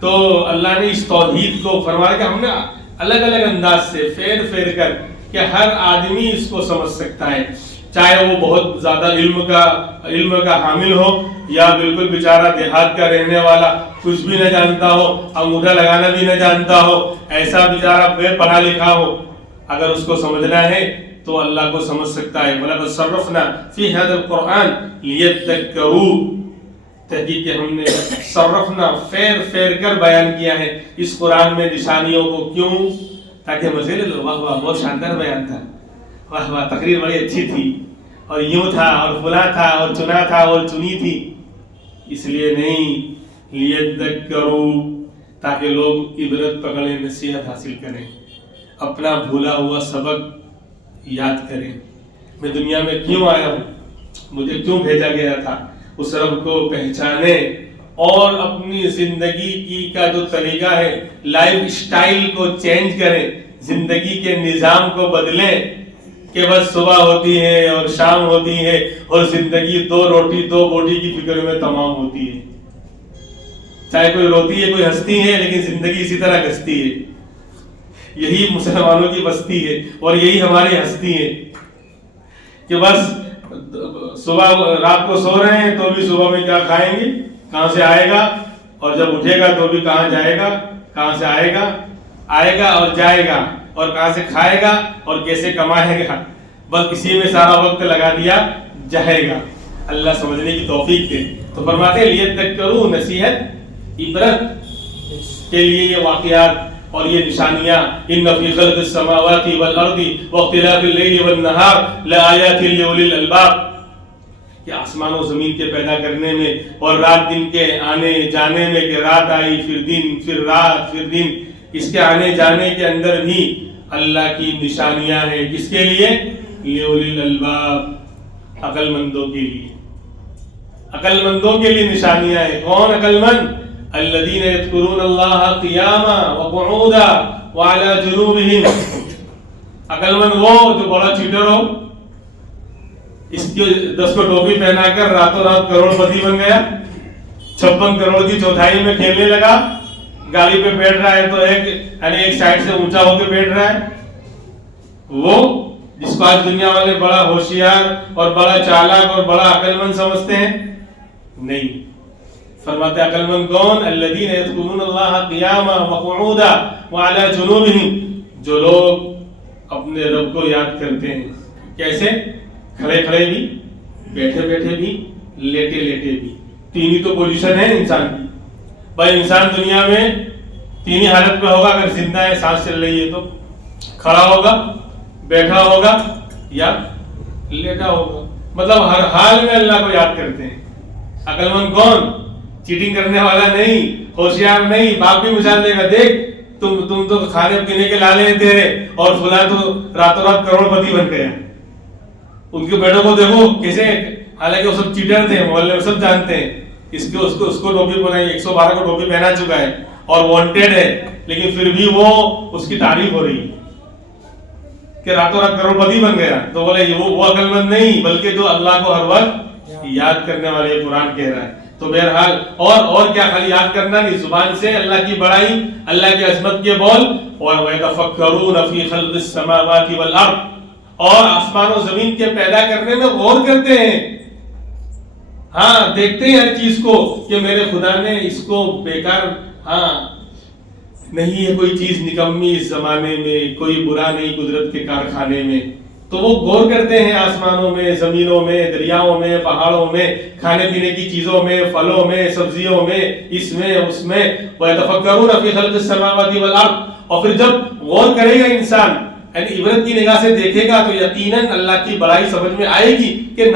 تو اللہ نے اس توحید کو فرمایا کہ ہم نے الگ الگ انداز سے پھیر پھیر کر کہ ہر آدمی اس کو سمجھ سکتا ہے، چاہے وہ بہت زیادہ علم کا حامل ہو یا بالکل بیچارہ دیہات کا رہنے والا، کچھ بھی نہ جانتا ہو، انگوٹھا لگانا بھی نہ جانتا ہو، ایسا بیچارہ بے پڑھا لکھا ہو، اگر اس کو سمجھنا ہے تو اللہ کو سمجھ سکتا ہے۔ وَلَقَدْ صَرَّفْنَا فِي هَذَا الْقُرْآنِ لِيَذَّكَّرُوا، تحقیق ہم نے صرفنا پھیر پھیر کر بیان کیا ہے اس قرآن میں نشانیوں کو، کیوں؟ تاکہ مزے لے لو، واہ واہ بہت شاندار بیان تھا، واہ واہ تقریر بڑی اچھی تھی، اور یوں تھا اور فلاں تھا اور چنا تھا اور چنی تھی، اس لیے نہیں، لیذکروا، تاکہ لوگ عبرت پکڑیں، نصیحت حاصل کریں، اپنا بھولا ہوا سبق یاد کریں، میں دنیا میں کیوں آیا ہوں، مجھے کیوں بھیجا گیا تھا، اس رب کو پہچانے اور اپنی زندگی کی کا جو طریقہ ہے، لائف سٹائل کو چینج کریں، زندگی کے نظام کو بدلیں، کہ بس صبح ہوتی ہے اور شام ہوتی ہے اور زندگی دو روٹی دو بوٹی کی فکر میں تمام ہوتی ہے، چاہے کوئی روتی ہے کوئی ہنستی ہے، لیکن زندگی اسی طرح گھستی ہے، یہی مسلمانوں کی بستی ہے اور یہی ہماری ہستی ہے، کہ بس صبح رات کو سو رہے ہیں تو بھی صبح میں کیا کھائیں گے، کہاں سے آئے گا، اور جب اٹھے گا تو بھی کہاں جائے گا، کہاں سے آئے گا اور جائے گا، اور کہاں سے کھائے گا اور کیسے کمائے گا، بس اسی میں سارا وقت لگا دیا جائے گا۔ اللہ سمجھنے کی توفیق دے۔ تو فرماتے ہیں لیذکروا، نصیحت عبرت کے لیے یہ واقعات اور یہ نشانیاں، ان فی خلق السماوات والارض واختلاف اللیل والنہار لآیات لأولی الالباب، کہ آسمان و زمین کے پیدا کرنے میں اور رات دن کے آنے جانے میں، کہ رات آئی پھر دن پھر رات پھر دن، اس کے آنے جانے کے اندر بھی اللہ کی نشانیاں ہیں، کس کے لیے؟ لأولی الالباب، عقل مندوں کے لیے، عقل مندوں کے لیے نشانیاں ہیں۔ کون عقل مند؟ الذین یذکرون اللہ قیاما وقعودا وعلی جنوبہم، عقل مند وہ جو بڑا چیٹر ہو، اس کی 10 کو ٹوپی پہنا کر راتوں رات کروڑ پتی بن گیا، 56 کروڑ کی چوتھائی میں کھیلنے لگا، گاڑی پہ بیٹھ رہا ہے تو ایک سائڈ سے اونچا ہو کے بیٹھ رہا ہے، وہ جس کو آج دنیا والے بڑا ہوشیار اور بڑا چالاک اور بڑا عقل مند سمجھتے ہیں، نہیں، فرماتے عقل مند کون؟ الذین یذکرون اللہ قیاما وقعودا وعلی جنوبہم، جو لوگ اپنے رب کو یاد کرتے ہیں، کیسے؟ کھڑے کھڑے بھی، بیٹھے بیٹھے بھی، لیٹے لیٹے بھی، تین ہی تو پوزیشن ہے انسان کی، بھائی انسان دنیا میں تین ہی حالت میں ہوگا، اگر زندہ ہے سانس چل رہی ہے تو کھڑا ہوگا، بیٹھا ہوگا یا لیٹا ہوگا، مطلب ہر حال میں اللہ کو یاد کرتے ہیں۔ عقل مند کون؟ چیٹنگ کرنے والا نہیں، ہوشیار نہیں، باپ بھی مثال دے گا، دیکھ تم تو کھانے پینے کے لالے ہیں تیرے، اور فلاں تو راتوں رات کروڑ پتی بن گیا، ان کے بیٹوں کو دیکھو کیسے، حالانکہ وہ سب چیٹر تھے، محلے میں سب جانتے ہیں، اس کو ٹوپی پہنائی، 112 کو ٹوپی پہنا چکا ہے اور وانٹیڈ ہے، لیکن پھر بھی وہ اس کی تعریف ہو رہی ہے کہ راتوں رات کروڑ پتی بن گیا، تو بولے وہ عقل مند نہیں، بلکہ جو اللہ کو ہر وقت یاد کرنے والے، قرآن کہہ رہا ہے۔ تو بہرحال اور کیا، خالی یاد کرنا نہیں، زبان سے اللہ کی بڑائی، اللہ کی عظمت کے بول، اور وَيَتَفَكَّرُونَ فِي خَلْقِ السَّمَاوَاتِ وَالْأَرْضِ، اور آسمان و زمین کے پیدا کرنے میں غور کرتے ہیں، ہاں دیکھتے ہیں ہر چیز کو کہ میرے خدا نے اس کو بیکار نہیں ہے کوئی چیز نکمی اس زمانے میں، کوئی برا نہیں قدرت کے کارخانے میں، تو وہ غور کرتے ہیں آسمانوں میں، زمینوں میں، دریاؤں میں، پہاڑوں میں، کھانے پینے کی چیزوں میں، پھلوں میں، سبزیوں میں، اس میں اس میں، وَيَتَفَكَّرُونَ فِي خَلْقِ السَّمَاوَاتِ وَالْأَرْضِ، اور پھر جب غور کرے گا انسان، یعنی عبرت کی نگاہ سے دیکھے گا، تو یقیناً اللہ کی بڑائی سمجھ میں آئے گی کہ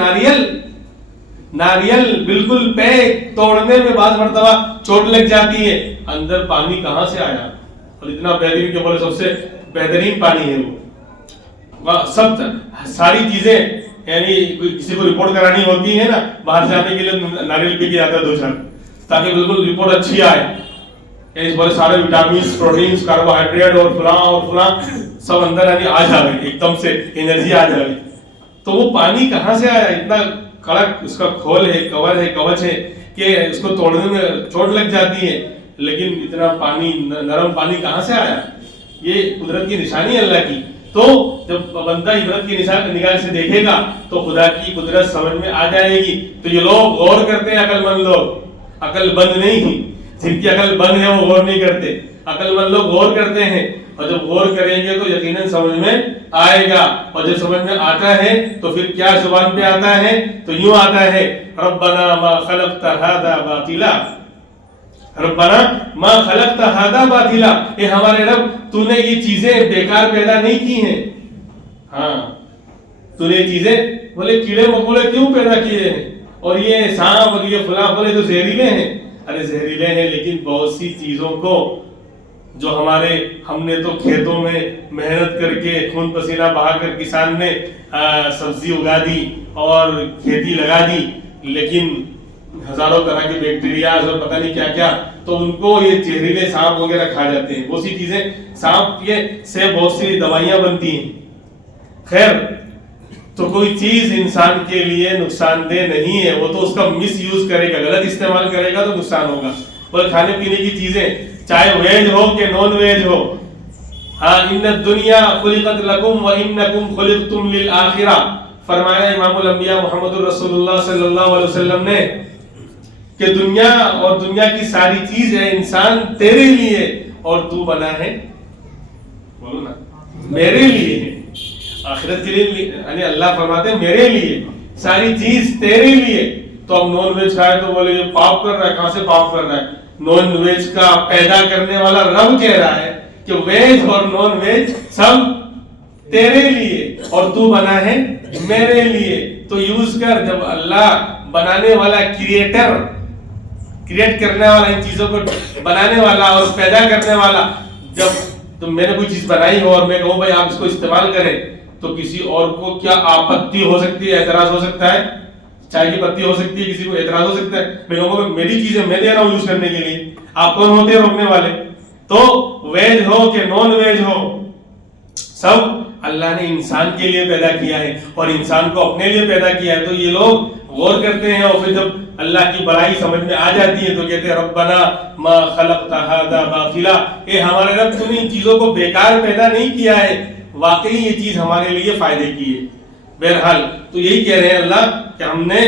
ناریل بالکل پے توڑنے میں بعض مرتبہ چوٹ لگ جاتی ہے، اندر پانی کہاں سے آیا، اور اتنا بہترین کہ بولے سب سے بہترین پانی ہے وہ، سب ساری چیزیں، یعنی کسی کو رپورٹ کرانی ہوتی ہے نا باہر سے آنے کے لیے، ناریل پی کے جاتا ہے 2 چار، تاکہ بالکل رپورٹ اچھی آئے، یعنی بڑے سارے وٹامنز، پروٹینز، کاربوہائیڈریٹ اور فلاں سب اندر یعنی آ جائے، ایک دم سے انرجی آ جائے، تو وہ پانی کہاں سے آیا، اتنا کڑک اس کا کھول ہے، کور ہے، کوچ ہے کہ اس کو توڑنے میں چوٹ لگ جاتی ہے، لیکن اتنا پانی نرم پانی کہاں سے آیا؟ یہ قدرت کی نشانی ہے اللہ کی. تو جب بندہ عبرت کی نگاہ سے دیکھے گا تو خدا کی قدرت سمجھ میں آ جائے گی. تو یہ لوگ غور کرتے ہیں، عقل مند لوگ، عقل بند نہیں. جن کی عقل بند ہے وہ غور نہیں کرتے، عقل مند لوگ غور کرتے ہیں. اور جب غور کریں گے تو یقیناً سمجھ میں آئے گا. اور جب سمجھ میں آتا ہے تو پھر کیا زبان پہ آتا ہے؟ تو یوں آتا ہے ربنا ما خلقت هذا باطلا، ربنا ما خلقت هذا باطلا، اے ہمارے رب تو نے یہ چیزیں بیکار پیدا نہیں کی ہیں. ہاں تو نے یہ چیزیں، بولے کیڑے مکوڑے کیوں پیدا کیے ہیں؟ اور یہ سانپ اور یہ فلاں بولے تو زہریلے ہیں. ارے زہریلے ہیں، لیکن بہت سی چیزوں کو جو ہم نے تو کھیتوں میں محنت کر کے خون پسینہ بہا کر کسان نے سبزی اگا دی اور کھیتی لگا دی، لیکن ہزاروں طرح کے بیکٹیریاز اور پتہ نہیں کیا کیا، تو ان کو یہ زہریلے سانپ وغیرہ کھا جاتے ہیں. بہت سی چیزیں سانپ سے بہت سی دوائیاں بنتی ہیں. خیر، تو کوئی چیز انسان کے لیے نقصان دہ نہیں ہے، وہ تو اس کا مس یوز کرے گا، غلط استعمال کرے گا تو نقصان ہوگا. اور کھانے پینے کی چیزیں چاہے ویج ہو کہ نان ویج ہو، ہاں ان الدنیا خلقت لکم وانکم خلقتم للآخرہ، فرمایا امام الانبیاء محمد الرسول اللہ صلی اللہ علیہ وسلم نے کہ دنیا اور دنیا کی ساری چیز ہے انسان تیرے لیے اور تو بنا ہے، بولو نا، میرے لیے ہے. آخرت کے لیے یعنی اللہ فرماتے ہیں میرے لیے ساری چیز تیرے لیے. تو اب نان ویج کھائے تو بولے یہ پاپ کر رہا ہے. کہاں سے پاپ کر رہا ہے؟ نان ویج کا پیدا کرنے والا رب کہہ رہا ہے کہ ویج اور نان ویج سب تیرے لیے اور تو بنا ہے میرے لیے. تو یوز کر. جب اللہ بنانے والا کریٹ کرنے والا، ان چیزوں کو بنانے والا اور پیدا کرنے والا، جب میں نے کوئی چیز بنائی ہو اور میں کہوں بھائی آپ اس کو استعمال کریں، تو کسی اور کو کیا آپتی ہو سکتی ہے، اعتراض ہو سکتا ہے؟ چائے کی پتی ہو سکتی ہے، کسی کو اعتراض ہو سکتا ہے. میں کہوں میری چیزیں میں دے رہا ہوں یوز کرنے کے لیے، آپ کون ہوتے ہیں روکنے والے؟ تو ویج ہو کہ نان ویج ہو، سب اللہ نے انسان کے لیے پیدا کیا ہے اور انسان کو اپنے لیے پیدا کیا ہے. تو یہ لوگ غور کرتے ہیں اور پھر جب اللہ کی بڑائی سمجھ میں آ جاتی ہے تو کہتے ہیں ربنا ما خلقت هذا باطلا، اے ہمارے رب تو نے ان چیزوں کو بیکار پیدا نہیں کیا ہے، واقعی یہ چیز ہمارے لیے فائدے کی ہے. بہرحال تو یہی کہہ رہے ہیں اللہ کہ ہم نے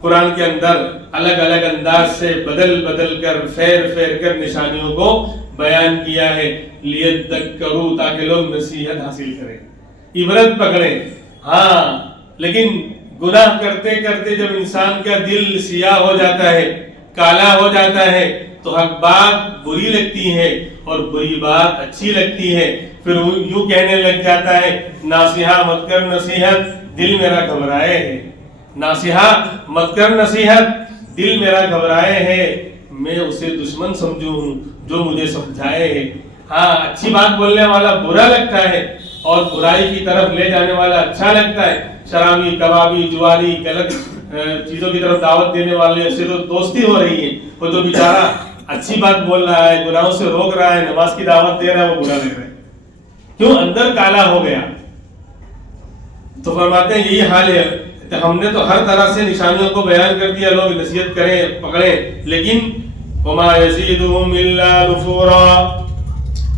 قرآن کے اندر الگ الگ انداز سے بدل کر پھیر کر نشانیوں کو بیان کیا ہے، لیذکروا، تاکہ لوگ نصیحت حاصل کریں، عبرت پکڑیں. ہاں لیکن گناہ کرتے کرتے جب انسان کا دل سیاہ ہو جاتا ہے، کالا ہو جاتا ہے، تو حق بات بری لگتی ہے اور بری بات اچھی لگتی ہے. پھر یوں کہنے لگ جاتا ہے ناصیحہ مت کر نصیحت، دل میرا گھبرائے ہے. ناصیحہ مت کر نصیحت، دل میرا گھبرائے ہے، میں اسے دشمن سمجھوں ہوں جو مجھے سمجھائے ہے. ہاں اچھی بات بولنے والا برا لگتا ہے اور برائی کی طرف لے جانے والا اچھا لگتا ہے. شرابی، کبابی، جواری، غلط چیزوں کی طرف دعوت دینے والے سے تو دوستی ہو رہی ہے، وہ تو بیچارہ اچھی بات بول رہا ہے، گناہوں سے روک رہا ہے، نماز کی دعوت دے رہا ہے، وہ برا لگ رہا ہے. کیوں؟ اندر کالا ہو گیا. تو فرماتے ہیں یہی حال ہے. ہم نے تو ہر طرح سے نشانیوں کو بیان کر دیا، لوگ نصیحت کریں پکڑیں، لیکن وما یزیدہم الا نفورا،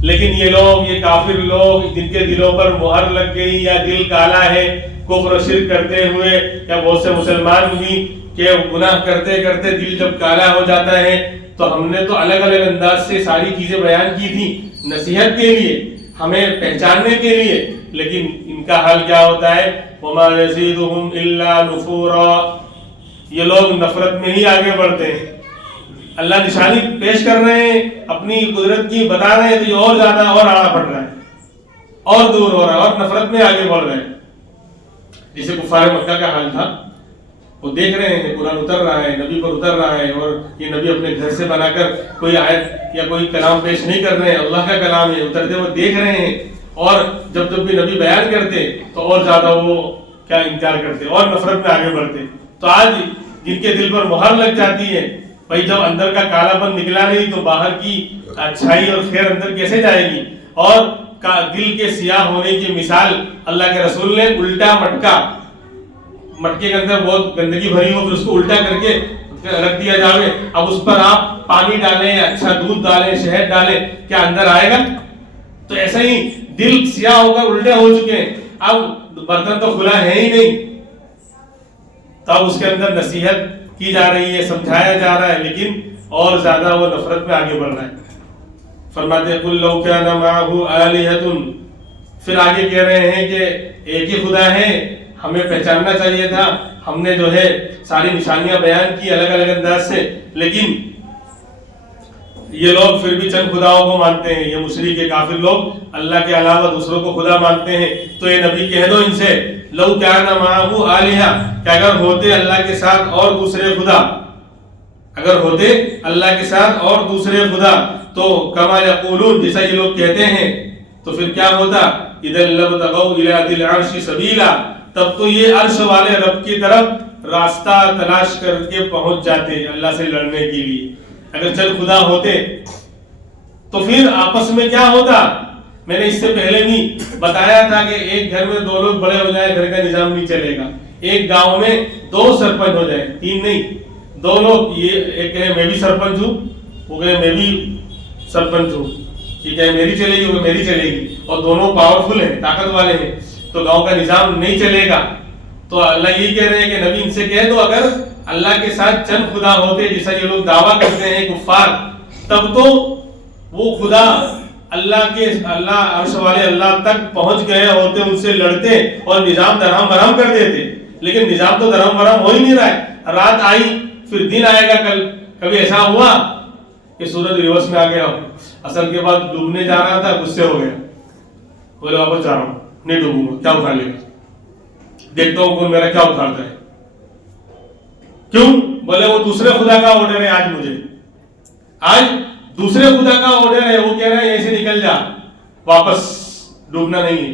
لیکن یہ لوگ، یہ کافر لوگ جن کے دلوں پر مہر لگ گئی یا دل کالا ہے کفر و شرک کرتے ہوئے، یا بہت سے مسلمان بھی کہ گناہ کرتے کرتے دل جب کالا ہو جاتا ہے، تو ہم نے تو الگ الگ انداز سے ساری چیزیں بیان کی تھی نصیحت کے لیے، ہمیں پہچاننے کے لیے، لیکن ان کا حال کیا ہوتا ہے؟ وما یزیدہم الا نفورا، یہ لوگ نفرت میں ہی آگے بڑھتے ہیں. اللہ نشانی پیش کر رہے ہیں، اپنی قدرت کی بتا رہے ہیں، تو یہ اور زیادہ اور آڑا پڑ رہا ہے، اور دور ہو رہا ہے اور نفرت میں آگے بڑھ رہے ہیں. جسے کفار مکہ کا حال تھا، وہ دیکھ رہے ہیں قرآن اتر رہا ہے، نبی پر اتر رہا ہے، اور یہ نبی اپنے گھر سے بنا کر کوئی آیت یا کوئی کلام پیش نہیں کر رہے ہیں، اللہ کا کلام ہے، اترتے وہ دیکھ رہے ہیں. اور جب بھی نبی بیان کرتے تو اور زیادہ وہ کیا انکار کرتے اور نفرت میں آگے بڑھتے. تو آج جن کے دل پر مہر لگ جاتی ہے، بھائی جب اندر کا کالا پن نکلا نہیں تو باہر کی اچھائی اور خیر اندر کیسے جائے گی؟ اور دل کے سیاہ ہونے کی مثال اللہ کے رسول نے الٹا مٹکے کے اندر بہت گندگی بھری ہو، پھر اس کو الٹا کر کے رکھ دیا جاوے، اب اس پر آپ پانی ڈالیں، اچھا دودھ ڈالیں، شہد ڈالیں، کیا اندر آئے گا؟ تو ایسا ہی دل سیاہ ہو کر الٹے ہو چکے ہیں، اب برتن تو کھلا ہے ہی نہیں، تب اس کے اندر نصیحت کی جا رہی ہے، سمجھایا جا رہا ہے، لیکن اور زیادہ وہ نفرت میں آگے بڑھ رہا ہے۔ فرماتے ہیں قُلْ لَوْ كَانَ مَعَهُ آلِهَةٌ، پھر آگے کہہ رہے ہیں کہ ایک ہی خدا ہے، ہمیں پہچاننا چاہیے تھا، ہم نے جو ہے ساری نشانیاں بیان کی الگ الگ انداز سے، لیکن یہ لوگ پھر بھی چند خداؤں کو مانتے ہیں، یہ مشرک کے کافر لوگ اللہ کے علاوہ دوسروں کو خدا مانتے ہیں۔ تو یہ نبی کہہ دو ان سے، لو کان معه آلہہ، کہ اگر ہوتے اللہ کے ساتھ اور دوسرے خدا، اگر ہوتے اللہ کے ساتھ اور دوسرے خدا، تو کما یقولون، جیسا یہ لوگ کہتے ہیں، تو پھر کیا ہوتا؟ اذا لابتغوا الی ذی العرش سبیلا، تب تو یہ عرش والے رب کی طرف راستہ تلاش کر کے پہنچ جاتے اللہ سے لڑنے کے لیے۔ اگر چند خدا ہوتے تو پھر آپس میں کیا ہوتا؟ میں نے اس سے پہلے بھی بتایا تھا کہ ایک گھر میں دو لوگ بڑے ہو جائیں، گھر کا نظام نہیں چلے گا۔ ایک گاؤں میں دو سرپنچ ہو جائیں، تین نہیں، دو لوگ، یہ ایک کہے میں بھی سرپنچ ہوں، وہ کہے میں بھی سرپنچ ہوں، یہ کہے میری چلے گی، وہ میری چلے گی، اور دونوں پاورفل ہیں، طاقت والے ہیں، تو گاؤں کا نظام نہیں چلے گا۔ تو اللہ یہی کہہ رہے ہیں کہ نبی ان سے کہہ دو، اگر اللہ کے ساتھ چند خدا ہوتے جیسا یہ لوگ دعویٰ کرتے ہیں کفار، تب تو وہ خدا اللہ عرش والے اللہ تک پہنچ گئے ہوتے، ان سے لڑتے اور نظام درہم برہم کر دیتے، لیکن نظام تو درہم برہم ہو ہی نہیں رہا ہے۔ رات آئی پھر دن آئے گا کل، کبھی ایسا ہوا کہ سورج ریورس میں آ گیا ہو، اصل کے بعد ڈوبنے جا رہا تھا، غصے ہو گیا، بولے واپس جا رہا ہوں، نہیں ڈوبوں گا، کیا اٹھا لے گا، دیکھتا ہوں کون میرا کیا اٹھاتا ہے۔ کیوں؟ بولے وہ دوسرے خدا کا آرڈر ہے، آج دوسرے خدا کا آرڈر ہے، وہ کہہ رہے ہیں ایسے نکل جا، واپس ڈوبنا نہیں ہے۔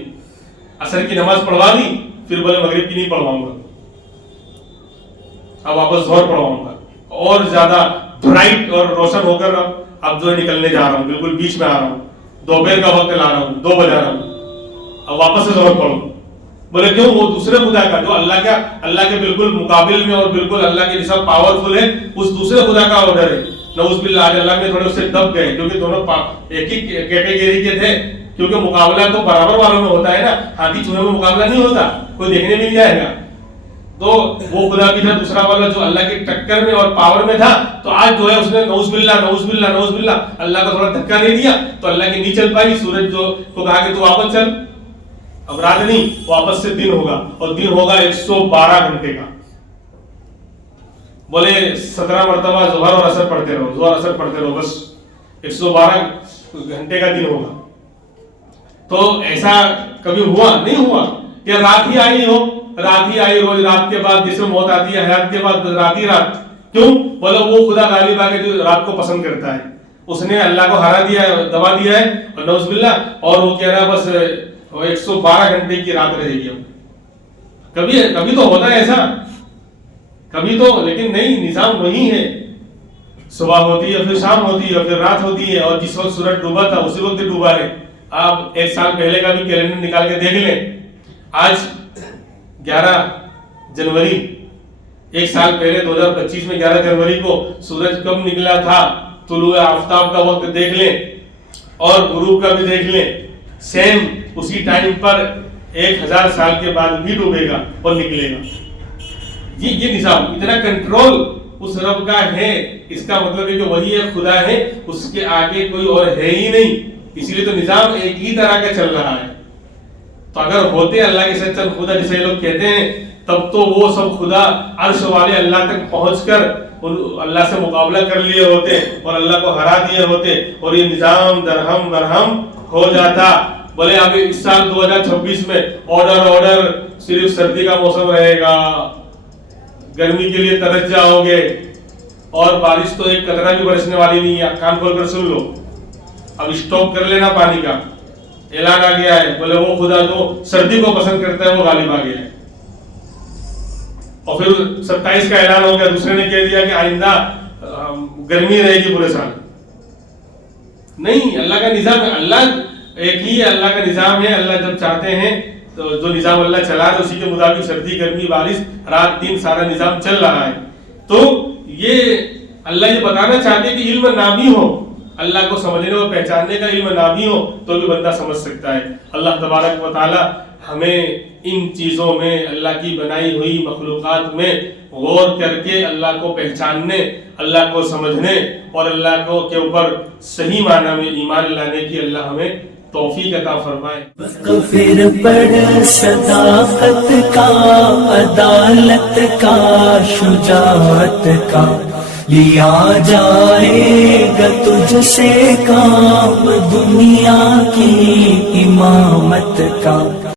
عصر کی نماز پڑھوا دی، پھر بولے مغرب کی نہیں پڑھواؤں گا، اب واپس ظہر پڑھواؤں گا، اور زیادہ برائٹ اور روشن ہو کر اب جو ہے نکلنے جا رہا ہوں، بالکل بیچ میں آ رہا ہوں، دوپہر کا وقت لا رہا ہوں، 2 بجا رہا ہوں، اب واپس سے ظہر پڑھوں۔ بولے کیوں؟ وہ دوسرے خدا کا جو اللہ کے بالکل مقابل میں اور بالکل اللہ کے جیسا پاورفل ہے، اس دوسرے خدا کا آرڈر ہے۔ نعوذ باللہ، آج اللہ میں تھوڑے اس سے دب گئے، کیونکہ دونوں ایک ہی کیٹیگری کے تھے، کیونکہ مقابلہ تو برابر والوں میں ہوتا ہے نا، ہاتھی چوہے میں مقابلہ نہیں ہوتا، کوئی دیکھنے بھی نہیں جائے گا۔ تو وہ خدا بھی تھا دوسرا والا جو اللہ کے ٹکر میں اور پاور میں تھا، تو آج جو ہے اس نے نعوذ باللہ نعوذ باللہ نعوذ باللہ اللہ کو تھوڑا دھکا دے دیا، تو اللہ کی نہیں چل پائی، سورج جو کو کہا کہ تو واپس چل، اب رات نہیں، واپس سے دن ہوگا، اور دن ہوگا 112 گھنٹے کا۔ بولے 17 مرتبہ ظہر اور عصر پڑھتے رہو، ظہر عصر پڑھتے رہو، بس 112 گھنٹے کا دن ہوگا۔ تو ایسا کبھی ہوا نہیں ہوا کہ رات ہی آئی ہو، رات ہی آئی، روز رات کے بعد جسے موت آتی ہے، حیات کے بعد رات ہی رات۔ کیوں؟ بولے وہ خدا غالب آ کے جو رات کو پسند کرتا ہے، اس نے اللہ کو ہرا دیا ہے، دبا دیا ہے، اور نعوذ باللہ، اور وہ کہہ رہا ہے بس 112 گھنٹے کی رات رہے گی۔ کبھی تو ہوتا ہے ایسا، کبھی تو، لیکن نہیں، نظام وہی ہے، صبح ہوتی ہے، پھر شام ہوتی ہے، پھر رات ہوتی ہے، اور جس وقت سورج ڈوبا تھا اسی وقت ڈوبا ہے۔ آپ 1 سال پہلے کا بھی کیلنڈر نکال کے دیکھ لیں، آج 11 جنوری، 1 سال پہلے 2025 میں 11 جنوری کو سورج کب نکلا تھا، طلوع آفتاب کا وقت دیکھ لیں، اور غروب کا بھی دیکھ لیں، سیم اسی ٹائم پر 1000 سال کے بعد بھی ڈوبے گا اور نکلے گا۔ یہ نظام، اتنا کنٹرول اس رب کا ہے، اس کا مطلب ہے کہ وہی ایک خدا ہے، اس کے آگے کوئی اور ہے ہی نہیں، اسی لیے تو نظام ایک ہی طرح کا چل رہا ہے۔ تو اگر ہوتے اللہ کے ساتھ چند خدا جیسے لوگ کہتے ہیں، تب تو وہ سب خدا عرش والے اللہ تک پہنچ کر اللہ سے مقابلہ کر لیے ہوتے اور اللہ کو ہرا دیے ہوتے، اور یہ نظام درہم برہم ہو جاتا۔ بولے اب اس سال 2026 میں آرڈر صرف سردی کا موسم رہے گا، گرمی کے لیے ترس جاؤ گے، اور بارش تو ایک قطرہ بھی برسنے والی نہیں ہے، کان کھول کر سن لو، اب اسٹاپ کر لینا پانی کا، اعلان آ گیا ہے۔ بولے وہ خدا جو سردی کو پسند کرتا ہے وہ غالب آ گیا ہے، اور پھر 27 کا اعلان ہو گیا، دوسرے نے کہہ دیا کہ آئندہ گرمی رہے گی پورے سال۔ نہیں، اللہ کا نظام ہے، اللہ ایک ہی اللہ کا نظام ہے، اللہ جب چاہتے ہیں تو جو نظام اللہ چلا رہا ہے اسی کے مطابق سردی گرمی بارش رات دن سارا نظام چل رہا ہے۔ تو یہ اللہ یہ بتانا چاہتے ہیں کہ علم نہ بھی ہو، اللہ کو سمجھنے اور پہچاننے کا علم نہ بھی ہو تو بھی بندہ سمجھ سکتا ہے۔ اللہ تبارک و تعالی ہمیں ان چیزوں میں، اللہ کی بنائی ہوئی مخلوقات میں غور کر کے اللہ کو پہچاننے، اللہ کو سمجھنے اور اللہ کو کے اوپر صحیح معنی میں ایمان لانے کی اللہ ہمیں توفیق عطا فرمائے۔ پھر بڑھ صداقت کا، عدالت کا، شجاعت کا، لیا جائے گا تجھ سے کام دنیا کی امامت کا۔